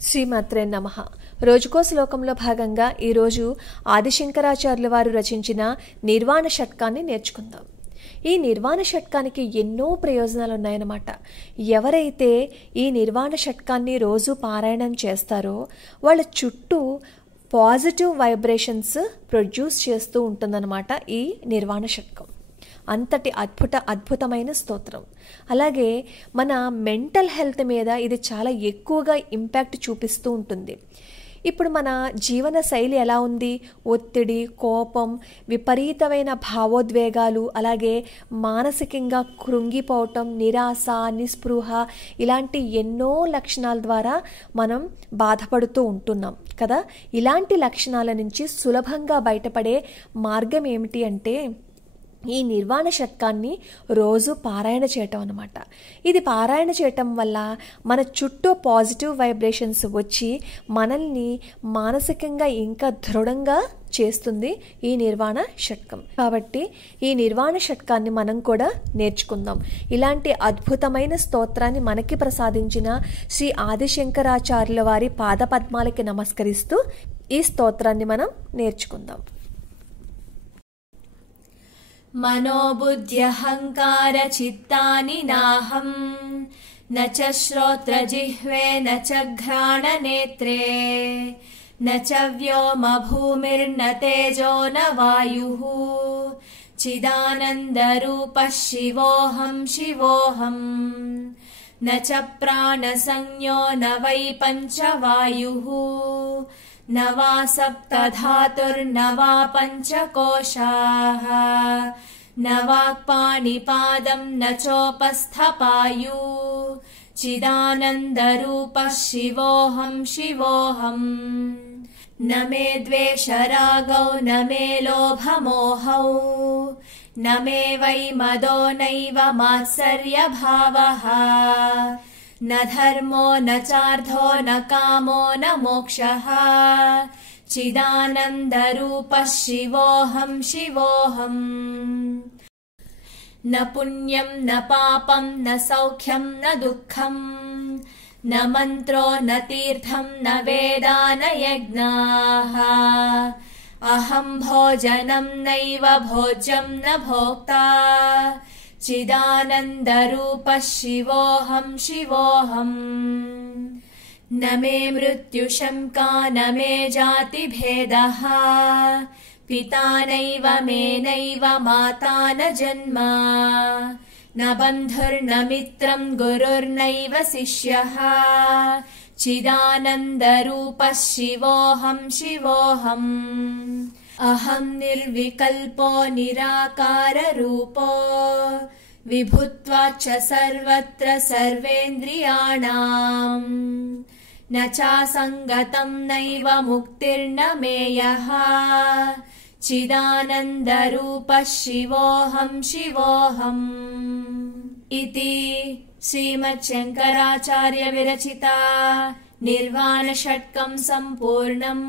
శ్రీమాత్రే నమః. రోజుకో శ్లోకంలో భాగంగా ఈరోజు ఆదిశంకరాచార్యుల వారు రచించిన నిర్వాణ షట్కాన్ని నేర్చుకుందాం. ఈ నిర్వాణ షట్కానికి ఎన్నో ప్రయోజనాలు ఉన్నాయన్నమాట. ఎవరైతే ఈ నిర్వాణ షట్కాన్ని రోజు పారాయణం చేస్తారో వాళ్ళ చుట్టూ పాజిటివ్ వైబ్రేషన్స్ ప్రొడ్యూస్ చేస్తూ ఉంటుందన్నమాట ఈ నిర్వాణ షట్కం. అంతటి అద్భుతమైన స్తోత్రం. అలాగే మన మెంటల్ హెల్త్ మీద ఇది చాలా ఎక్కువగా ఇంపాక్ట్ చూపిస్తూ ఉంటుంది. ఇప్పుడు మన జీవన శైలి ఎలా ఉంది? ఒత్తిడి, కోపం, విపరీతమైన భావోద్వేగాలు, అలాగే మానసికంగా కృంగిపోవటం, నిరాశ, నిస్పృహ ఇలాంటి ఎన్నో లక్షణాల ద్వారా మనం బాధపడుతూ ఉంటున్నాం కదా. ఇలాంటి లక్షణాల నుంచి సులభంగా బయటపడే మార్గం ఏమిటి అంటే ఈ నిర్వాణ షట్కాన్ని రోజు పారాయణ చేయటం అన్నమాట. ఇది పారాయణ చేయటం వల్ల మన చుట్టూ పాజిటివ్ వైబ్రేషన్స్ వచ్చి మనల్ని మానసికంగా ఇంకా దృఢంగా చేస్తుంది ఈ నిర్వాణ షట్కం. కాబట్టి ఈ నిర్వాణ షట్కాన్ని మనం కూడా నేర్చుకుందాం. ఇలాంటి అద్భుతమైన స్తోత్రాన్ని మనకి ప్రసాదించిన శ్రీ ఆదిశంకరాచార్యుల వారి పాదపద్మాలకి నమస్కరిస్తూ ఈ స్తోత్రాన్ని మనం నేర్చుకుందాం. मनोबुद्ध्यहंकार चित्तानि नाहं न च श्रोत्रजिह्वे न च घ्राणनेत्रे न च व्योम भूमिर्न तेजो न वायुः चिदानन्दरूपः शिवोऽहं शिवोऽहम् न च प्राणसंज्ञो न वै पञ्चवायुः न वा सप्तधातुर्न वा पञ्चकोशाः न वाक्पाणिपादं न चोपस्थपायु चिदानन्दरूपः शिवोऽहं शिवोऽहम् न मे द्वेषरागौ न मे लोभमोहौ न मे वै मदो नैव मात्सर्यभावः न धर्मो न चार्थो न कामो न मोक्षः चिदानन्दरूपः शिवोऽहं शिवोऽहम् न पुण्यं न पापं न सौख्यं न दुःखं न मन्त्रो न तीर्थं न वेदा न यज्ञाः अहं भोजनं नैव भोज्यं न भोक्ता चिदानन्दरूपः शिवोऽहं शिवोऽहम् न मे मृत्युशङ्का न मे जातिभेदः पिता नैव मे नैव माता न जन्म न बन्धुर्न मित्रं गुरुर्नैव शिष्यः चिदानन्दरूपः शिवोऽहं शिवोऽहम् अहं निर्विकल्पो निराकाररूपो विभुत्वाच्च सर्वत्र सर्वेन्द्रियाणाम् न चासङ्गतं नैव मुक्तिर्न मेयः चिदानन्दरूपः शिवोऽहं शिवोऽहम् इति श्रीमच्छङ्कराचार्य विरचिता निर्वाण षट्कं सम्पूर्णम्।